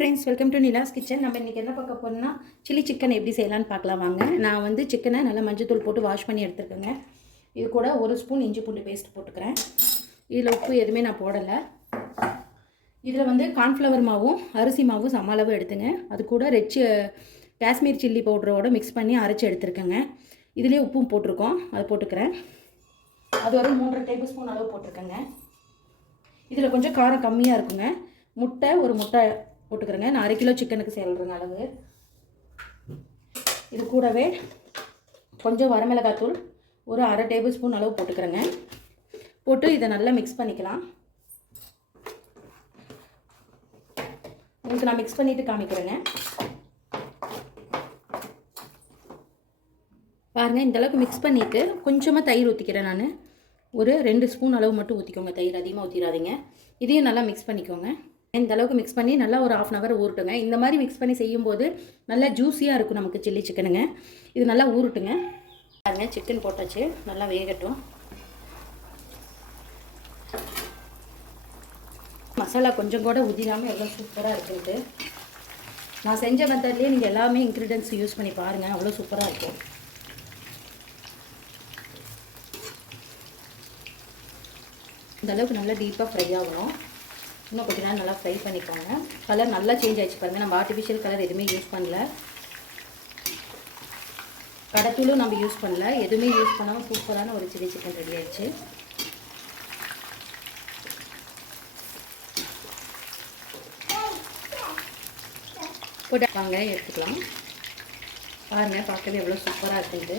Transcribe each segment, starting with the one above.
Friends, welcome to Nila's kitchen. நம்ம இன்றைக்கி என்ன பார்க்க போகிறோம்னா சில்லி சிக்கன் எப்படி செய்யலான்னு பார்க்கலாம் வாங்க. நான் வந்து சிக்கனை நல்லா மஞ்சத்தூள் போட்டு வாஷ் பண்ணி எடுத்துருக்கேங்க. இது கூட 1 ஸ்பூன் இஞ்சி பூண்டு பேஸ்ட் போட்டுக்கிறேன். இதில் உப்பு எதுவுமே நான் போடலை. இதில் வந்து கார்ன்ஃப்ளவர் மாவும் அரிசி மாவும் சம அளவு எடுத்துங்க. அது கூட காஷ்மீர் சில்லி பவுடரோடு மிக்ஸ் பண்ணி அரைச்சி எடுத்துருக்கேங்க. இதுலேயே உப்பும் போட்டிருக்கோம், அது போட்டுக்கிறேன். அது ஒரு 3.5 டேபிள் ஸ்பூன் அளவு போட்டிருக்கேங்க. இதில் கொஞ்சம் காரம் கம்மியாக இருக்குங்க. ஒரு முட்டை போட்டுக்கிறேங்க. நான் 1/2 கிலோ சிக்கனுக்கு செய்கிறேங்க அளவு. இது கூடவே கொஞ்சம் வரமிளகாத்தூள் ஒரு 1/2 டேபிள் ஸ்பூன் அளவு போட்டுக்கிறேங்க. போட்டு இதை நல்லா மிக்ஸ் பண்ணிக்கலாம். உங்களுக்கு நான் மிக்ஸ் பண்ணிவிட்டு காமிக்கிறேங்க. பாருங்கள், இந்தளவுக்கு மிக்ஸ் பண்ணிவிட்டு கொஞ்சமாக தயிர் ஊற்றிக்கிறேன். நான் ஒரு 2 ஸ்பூன் அளவு மட்டும் ஊற்றிக்கோங்க. தயிர் அதிகமாக ஊற்றிடாதீங்க. இதையும் நல்லா மிக்ஸ் பண்ணிக்கோங்க. இந்த அளவுக்கு மிக்ஸ் பண்ணி நல்லா ஒரு 1/2 hour ஊறட்டுங்க. இந்த மாதிரி மிக்ஸ் பண்ணி செய்யும்போது நல்லா ஜூஸியாக இருக்கும் நமக்கு சில்லி சிக்கனுங்க. இது நல்லா ஊறட்டுங்க. பாருங்க, சிக்கன் போட்டாச்சு, நல்லா வேகட்டும். மசாலா கொஞ்சம் கூட உதிராமல் எவ்வளோ சூப்பராக இருக்குது. நான் செஞ்ச மெத்தட்லேயே நீங்கள் எல்லாமே இன்க்ரீடியன்ட்ஸ் யூஸ் பண்ணி பாருங்கள், அவ்வளோ சூப்பராக இருக்கும். இந்த அளவுக்கு நல்லா டீப்பாக ஃப்ரை ஆகணும். இன்னும் கொஞ்சம் நேரம் நல்லா ஃப்ரை பண்ணிக்கோங்க. கலர் நல்லா சேஞ்ச் ஆகிடுச்சு பாருங்கள். நம்ம ஆர்டிஃபிஷியல் கலர் எதுவுமே யூஸ் பண்ணல, கடைத்தூளும் நம்ம யூஸ் பண்ணல, எதுவுமே யூஸ் பண்ணாமல் சூப்பரான ஒரு சில்லி சிக்கன் ரெடி ஆயிடுச்சு. போட்டாங்க, எடுத்துக்கலாம். பாருங்கள், பார்க்கவே எவ்வளோ சூப்பராக இருக்குது.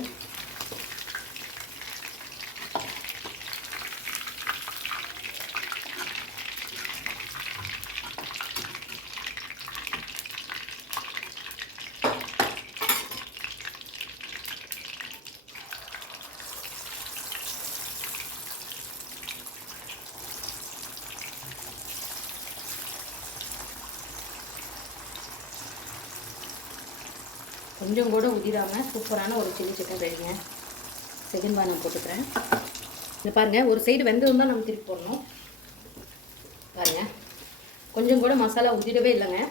கொஞ்சம் கூட உதிராமல் சூப்பரான ஒரு சில்லி சிக்கன் ரெடிங்க. செகண்ட் பானம் போட்டுக்கிறேன். இது பாருங்கள், ஒரு சைடு வெந்ததும் தான் நம்ம திருப்பி போடணும். பாருங்கள், கொஞ்சம் கூட மசாலா உதிரவே இல்லைங்க.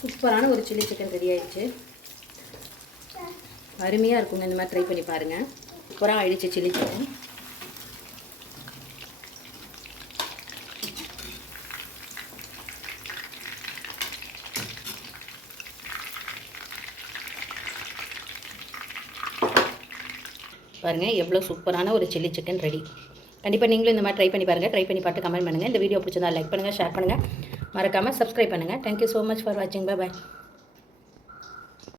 சூப்பரான ஒரு சில்லி சிக்கன் ரெடி ஆயிடுச்சு. அருமையாக இருக்குங்க. இந்த மாதிரி ட்ரை பண்ணி பாருங்கள். சூப்பராக ஆயிடுச்சு சில்லி சிக்கன். பாருங்கள், எவ்வளோ சூப்பரான ஒரு சில்லி சிக்கன் ரெடி. கண்டிப்பாக நீங்களும் இந்த மாதிரி ட்ரை பண்ணி பாருங்கள். ட்ரை பண்ணி பார்த்து கமெண்ட் பண்ணுங்கள். இந்த வீடியோ பிடிச்சிருந்தா லைக் பண்ணுங்கள், ஷேர் பண்ணுங்கள், மறக்காமல் சப்ஸ்கிரைப் பண்ணுங்கள். தேங்க்யூ ஸோ மச் ஃபார் வாட்சிங். Bye bye.